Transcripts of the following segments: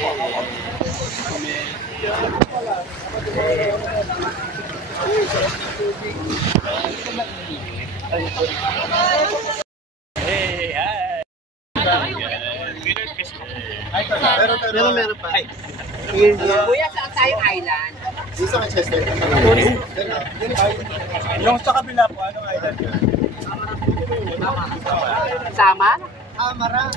Hey, hi. Meron pa. Kuya, saan tayo island? Isa ka Chester. Yung sa kabila po, anong island yun? Sama? Amara.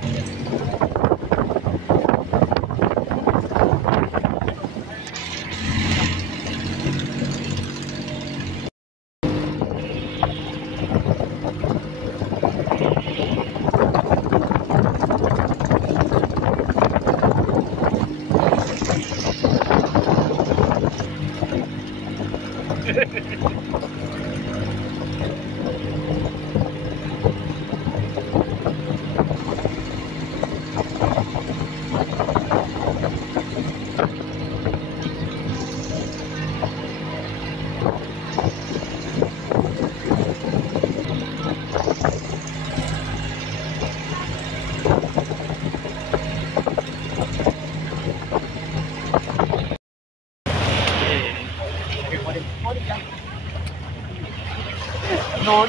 Non,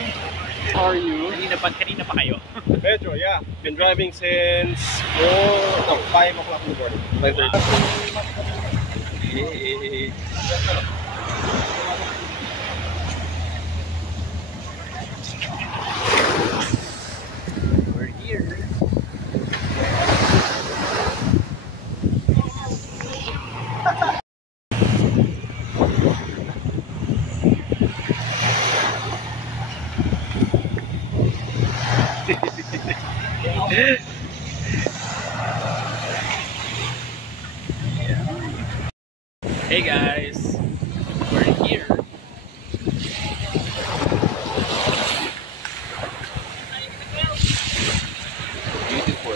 are you? Kanina pa kayo? Pedro, yeah. Been driving since 5 o'clock in the morning. 5:30. We're here. Hey guys, we're here. Beautiful.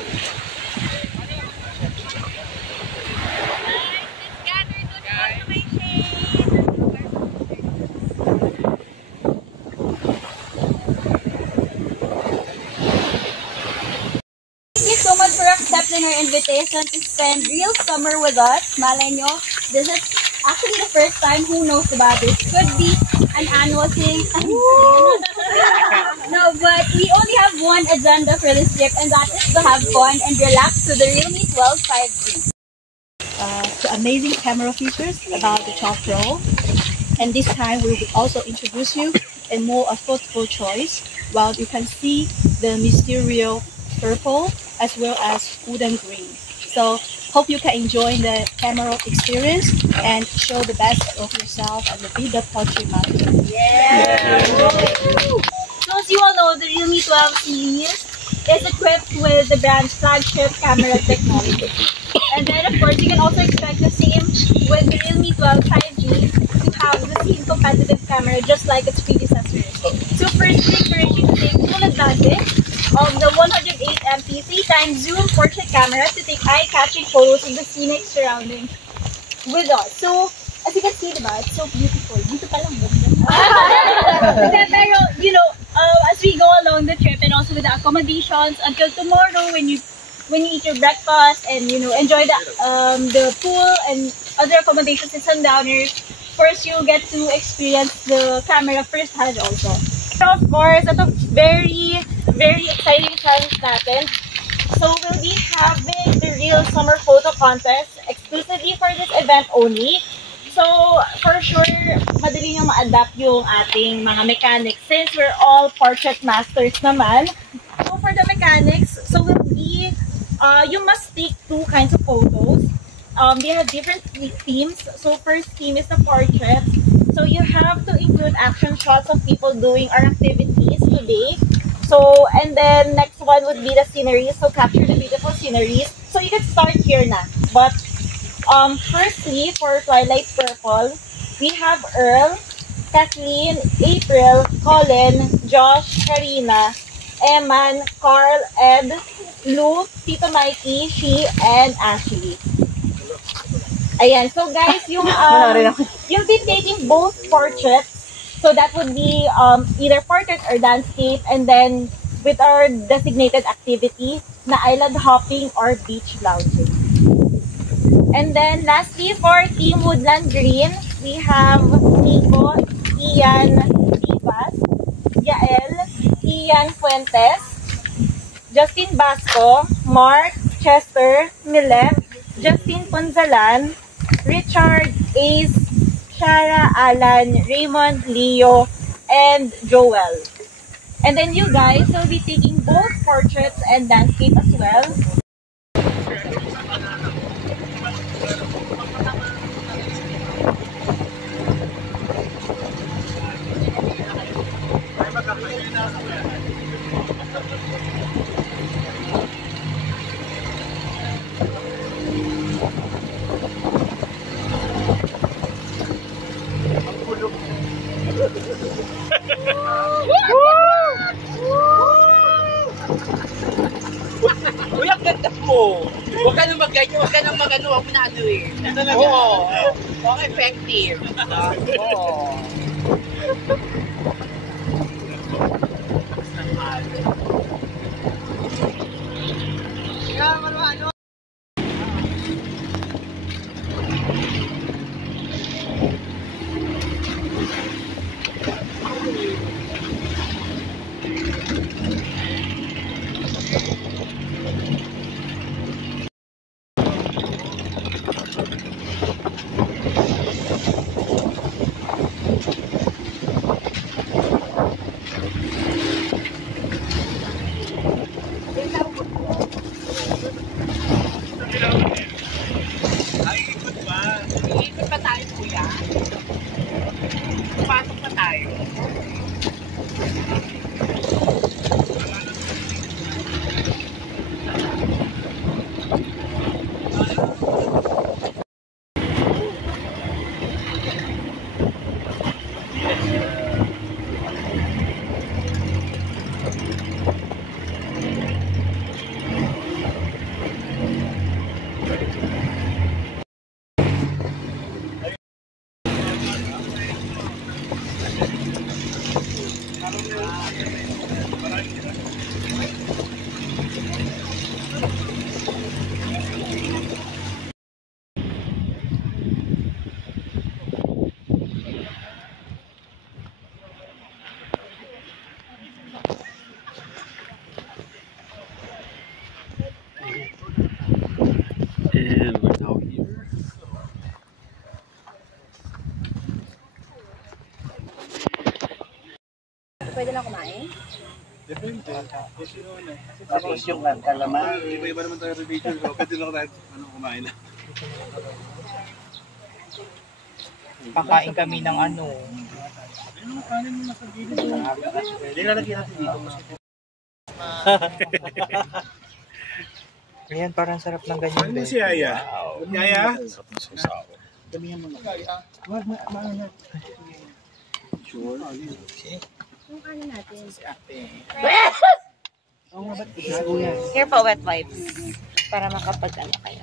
Thank you so much for accepting our invitation to spend real summer with us. Malay nyo, this is actually the first time. Who knows about this? Could be an annual thing. No, but we only have one agenda for this trip, and that is to have fun and relax with the Realme 12 5G. To amazing camera features about the 12 Pro. And this time we will also introduce you a more affordable choice, while you can see the Mysterio purple as well as wooden green. So hope you can enjoy the camera experience and show the best of yourself and be the country master. Yeah! So as you all know, the Realme 12 series is equipped with the brand's flagship camera technology. And then of course, you can also expect the same with the Realme 12 5G to have the same competitive camera just like its predecessors. So firstly, encourage you to take full advantage of the 108MP 3x zoom portrait camera to take eye-catching photos of the scenic surroundings with us. So, as you can see, diba, it's so beautiful. Dito pa lang Pero, you know, as we go along the trip and also with the accommodations until tomorrow when you eat your breakfast and, you know, enjoy the pool and other accommodations in Sundowners, first you'll get to experience the camera firsthand also. So, of course, ito very exciting challenge natin. So we'll be having the Real Summer Photo Contest exclusively for this event only. So for sure, madali nyo ma-adapt yung ating mga mechanics since we're all portrait masters naman. So for the mechanics, so will be, you must take two kinds of photos. They have different themes. So first theme is the portrait. So you have to include action shots of people doing our activities today. So, and then next one would be the scenery. So capture the beautiful sceneries. So you can start here na. But firstly, for Twilight Purple, we have Earl, Kathleen, April, Colin, Josh, Karina, Eman, Carl, Ed, Lou, Tito Mikey, she, and Ashley. Ayan. So guys, yung team taking both portraits. So that would be either portrait or landscape, and then with our designated activity na island hopping or beach lounging. And then lastly, for Team Woodland Green, we have Nico, Ian Vivas, Yael, Ian Fuentes, Justin Basco, Mark, Chester, Milep, Justin Ponzalan, Richard, Ace, Shara, Alan, Raymond, Leo, and Joel. And then you guys will be taking both portraits and landscape as well. Uy, ang ganda mo! Huwag ka nang mag-ganyan, huwag ka nang mag-ano, ako na ano eh. Oo, okay, effective. Oo. Iikot pa tayo, kuya. Pasok pa tayo. And we're now here. Pwede lang kumain? Depende. Tapos yung kalaman. Iba-iba naman tayo religion. So, pwede lang tayo kumain na. Kakain kami ng ano. Hindi lalagyan natin dito. Ayan, parang sarap ng ganyan. Ano si Yaya? Yaya? Sabihin mo na. Wag na. Sure. Yung ano natin? Here po, wet wipes. Para makapag-ano kayo.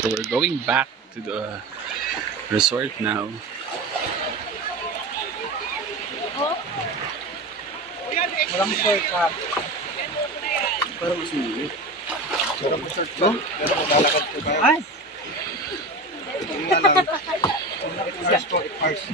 So we're going back to the resort now. Walang short ha. Pero masulit. Pero short ba? Pero maglalakad ko ba? Ay! Hindi nga lang. Kung nakita ko, it-parse.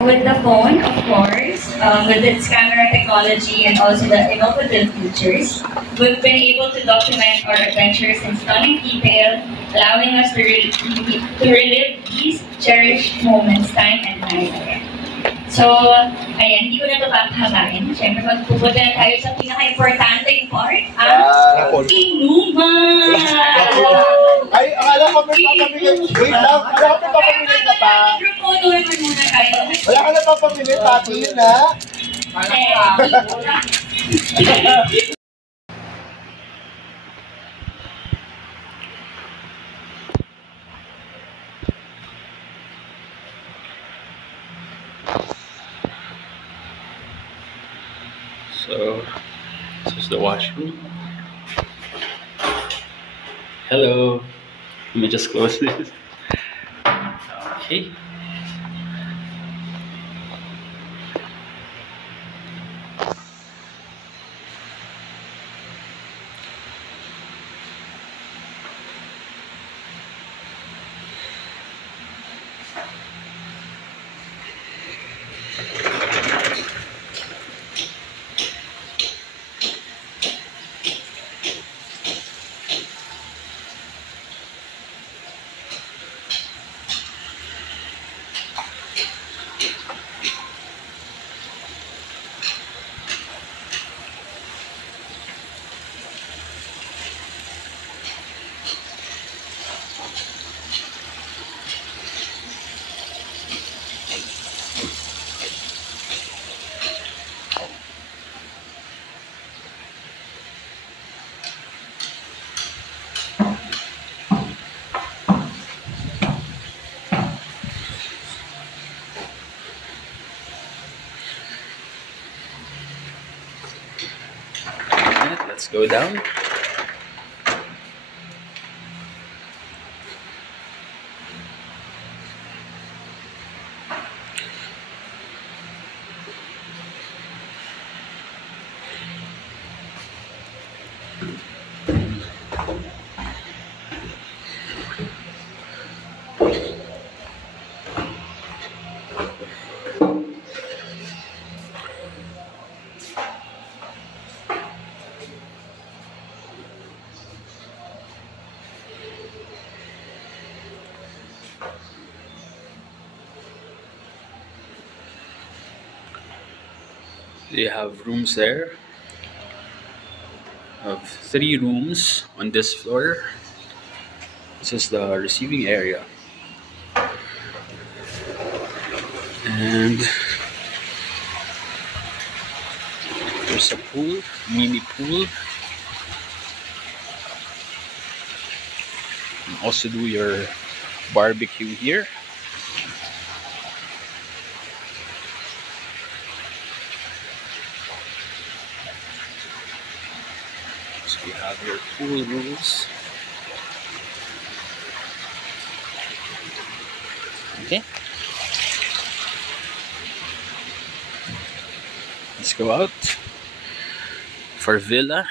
With the phone, of course, with its camera technology and also the innovative features, we've been able to document our adventures in stunning detail, allowing us to relive these cherished moments time and time again. So, ayan, hindi ko na ito papahabain. Siyempre, magpupunta na tayo sa pinaka-importanteng part, ang inuman! Ay, akala ko may papamili. Wait lang, akala ko may papamili ka pa. Tuloy muna tayo. Wala ka na papamili, pati yun ha. So, this is the washroom. Hello. Let me just close this. Okay. Let's go down. They have rooms there. Of 3 rooms on this floor. This is the receiving area. And there's a pool, mini pool. You can also do your barbecue here. So you have your pool rooms. Okay. Let's go out for villa.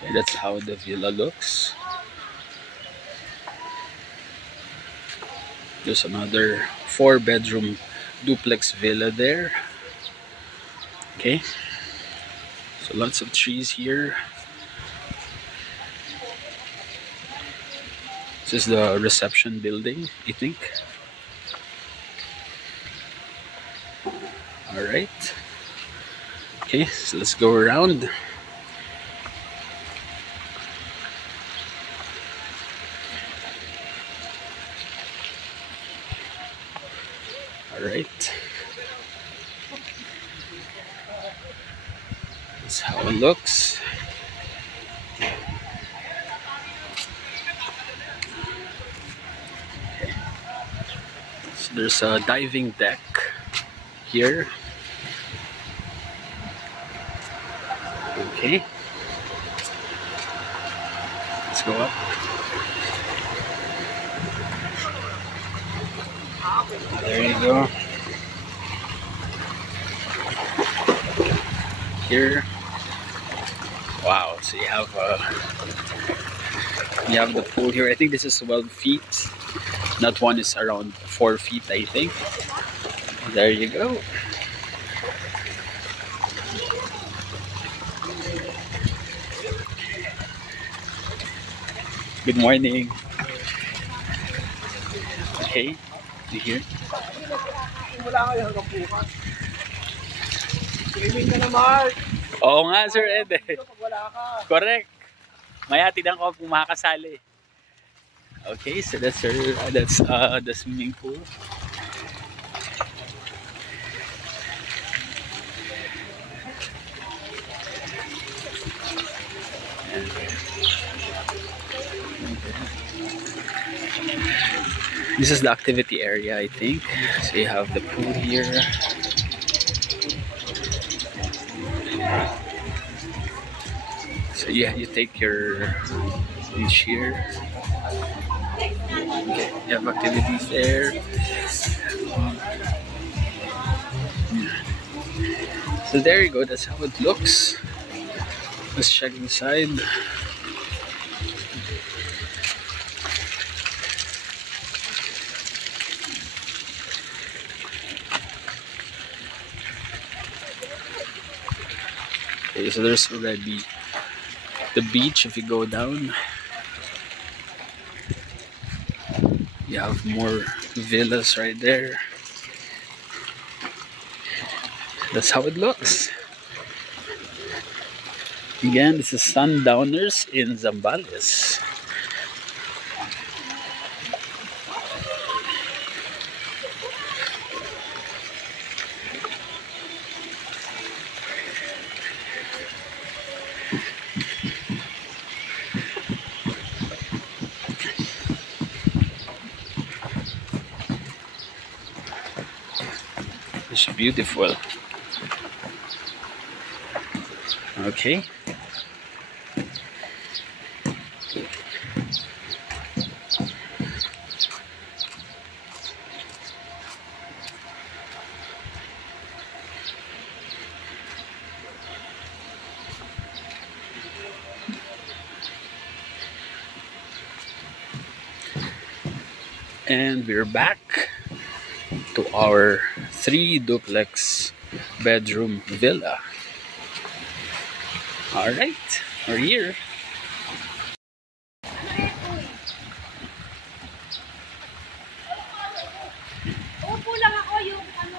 Okay, that's how the villa looks. There's another 4-bedroom duplex villa there. Okay, So lots of trees here. This is the reception building, I think. Alright. Okay, so let's go around. Alright. That's how it looks. Okay. So there's a diving deck here. Okay. Let's go up. There you go. Here. Wow, so you have the pool here. I think this is 12 feet. That one is around 4 feet, I think. There you go. Good morning. Okay, you here? Wala kayo hanggang bukas. Swimming ka na, Mark. Oo nga, Sir Ed. Pag wala ka. Correct. May hatidan ko kung makakasali. Okay, so that's the swimming pool. This is the activity area, I think. So you have the pool here. So yeah, you take your beach here. Okay, you have activities there. So there you go, that's how it looks. Let's check inside. Okay, so there's already the beach. If you go down, you have more villas right there. That's how it looks. Again, this is Sundowners in Zambales. It's beautiful. Okay. And we're back to our 3-duplex bedroom villa. All right, we're here. Upo lang ako yung ano.